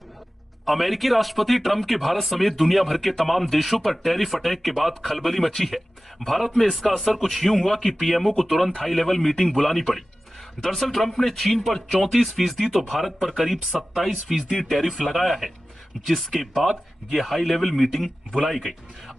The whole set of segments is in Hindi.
अमेरिकी राष्ट्रपति ट्रंप के भारत समेत दुनिया भर के तमाम देशों पर टैरिफ अटैक के बाद खलबली मची है। भारत में इसका असर कुछ यूं हुआ कि पीएमओ को तुरंत हाई लेवल मीटिंग बुलानी पड़ी। दरअसल ट्रंप ने चीन पर 34% तो भारत पर करीब 27% टैरिफ लगाया है, जिसके बाद ये हाई लेवल मीटिंग बुलाई गई।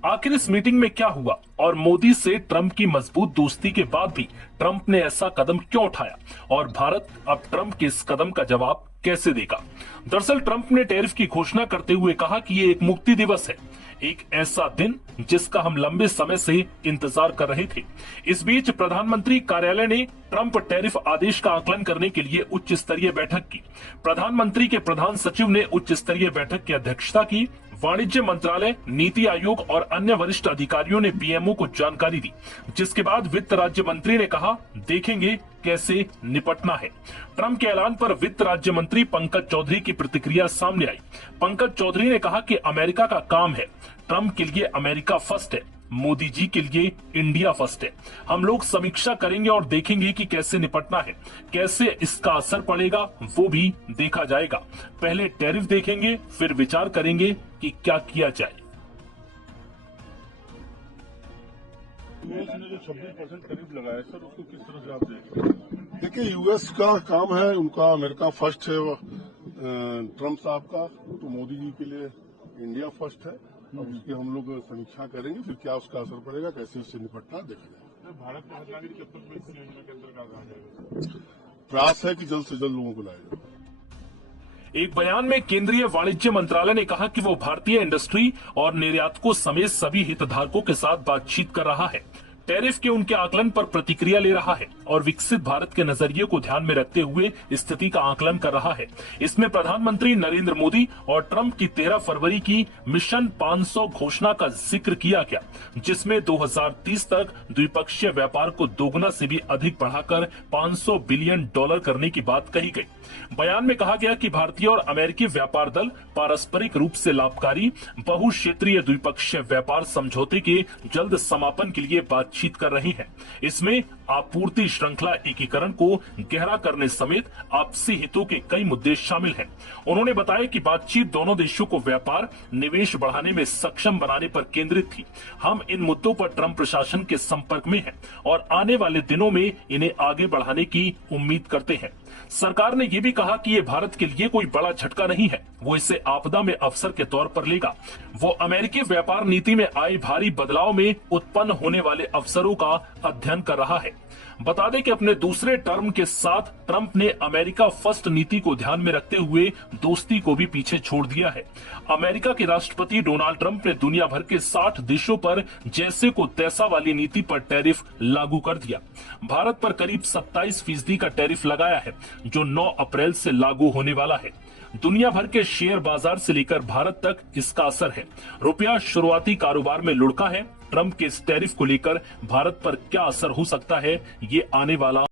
आखिर इस मीटिंग में क्या हुआ और मोदी से ट्रंप की मजबूत दोस्ती के बाद भी ट्रंप ने ऐसा कदम क्यों उठाया और भारत अब ट्रंप के इस कदम का जवाब कैसे देगा? दरअसल ट्रंप ने टैरिफ की घोषणा करते हुए कहा कि ये एक मुक्ति दिवस है, एक ऐसा दिन जिसका हम लंबे समय से इंतजार कर रहे थे। इस बीच प्रधानमंत्री कार्यालय ने ट्रंप टैरिफ आदेश का आकलन करने के लिए उच्च स्तरीय बैठक की। प्रधानमंत्री के प्रधान सचिव ने उच्च स्तरीय बैठक की अध्यक्षता की। वाणिज्य मंत्रालय, नीति आयोग और अन्य वरिष्ठ अधिकारियों ने पीएमओ को जानकारी दी, जिसके बाद वित्त राज्य मंत्री ने कहा, देखेंगे कैसे निपटना है। ट्रंप के ऐलान पर वित्त राज्य मंत्री पंकज चौधरी की प्रतिक्रिया सामने आई। पंकज चौधरी ने कहा कि अमेरिका का काम है, ट्रंप के लिए अमेरिका फर्स्ट है, मोदी जी के लिए इंडिया फर्स्ट है। हम लोग समीक्षा करेंगे और देखेंगे कि कैसे निपटना है, कैसे इसका असर पड़ेगा वो भी देखा जाएगा। पहले टैरिफ देखेंगे, फिर विचार करेंगे कि क्या किया जाए। यूएस ने जो 26% टैरिफ लगाया सर, उसको किस तरह से आप देख रहे हैं? देखिए, यूएस का काम है, उनका अमेरिका फर्स्ट है। ट्रंप साहब का तो मोदी जी के लिए इंडिया फर्स्ट है। अब उसकी हम लोग समीक्षा करेंगे, फिर क्या उसका असर पड़ेगा, कैसे उससे निपटना देखा जाएगा। भारत में हर नागरिक कब तक इस योजना के अंतर्गत आ जाएगा? प्रयास है कि जल्द से जल्द लोगों को लाया जाए। एक बयान में केंद्रीय वाणिज्य मंत्रालय ने कहा कि वो भारतीय इंडस्ट्री और निर्यातकों समेत सभी हितधारकों के साथ बातचीत कर रहा है, टैरिफ के उनके आकलन पर प्रतिक्रिया ले रहा है और विकसित भारत के नजरिए को ध्यान में रखते हुए स्थिति का आकलन कर रहा है। इसमें प्रधानमंत्री नरेंद्र मोदी और ट्रंप की 13 फरवरी की मिशन 500 घोषणा का जिक्र किया गया, जिसमें 2030 तक द्विपक्षीय व्यापार को दोगुना से भी अधिक बढ़ाकर $500 बिलियन करने की बात कही गई। बयान में कहा गया कि भारतीय और अमेरिकी व्यापार दल पारस्परिक रूप से लाभकारी बहुक्षेत्रीय द्विपक्षीय व्यापार समझौते के जल्द समापन के लिए बातचीत कर रही है। इसमें आपूर्ति श्रृंखला एकीकरण को गहरा करने समेत आपसी हितों के कई मुद्दे शामिल हैं। उन्होंने बताया कि बातचीत दोनों देशों को व्यापार, निवेश बढ़ाने में सक्षम बनाने पर केंद्रित थी। हम इन मुद्दों पर ट्रंप प्रशासन के संपर्क में हैं और आने वाले दिनों में इन्हें आगे बढ़ाने की उम्मीद करते हैं। सरकार ने यह भी कहा कि ये भारत के लिए कोई बड़ा झटका नहीं है, वो इसे आपदा में अवसर के तौर पर लेगा। वो अमेरिकी व्यापार नीति में आए भारी बदलाव में उत्पन्न होने वाले अवसरों का अध्ययन कर रहा है। बता दें कि अपने दूसरे टर्म के साथ ट्रंप ने अमेरिका फर्स्ट नीति को ध्यान में रखते हुए दोस्ती को भी पीछे छोड़ दिया है। अमेरिका के राष्ट्रपति डोनाल्ड ट्रंप ने दुनिया भर के 60 देशों पर जैसे को तैसा वाली नीति पर टैरिफ लागू कर दिया। भारत पर करीब 27% का टैरिफ लगाया है, जो 9 अप्रैल से लागू होने वाला है। दुनिया भर के शेयर बाजार से लेकर भारत तक इसका असर है। रुपया शुरुआती कारोबार में लुढ़का है। ट्रंप के इस टैरिफ को लेकर भारत पर क्या असर हो सकता है, ये आने वाला